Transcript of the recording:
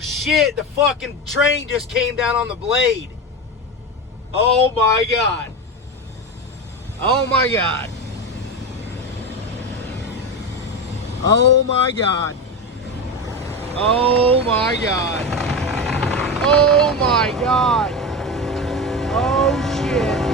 shit, the fucking train just came down on the blade. Oh my God. Oh my God. Oh my God. Oh my God. Oh my God. Oh shit.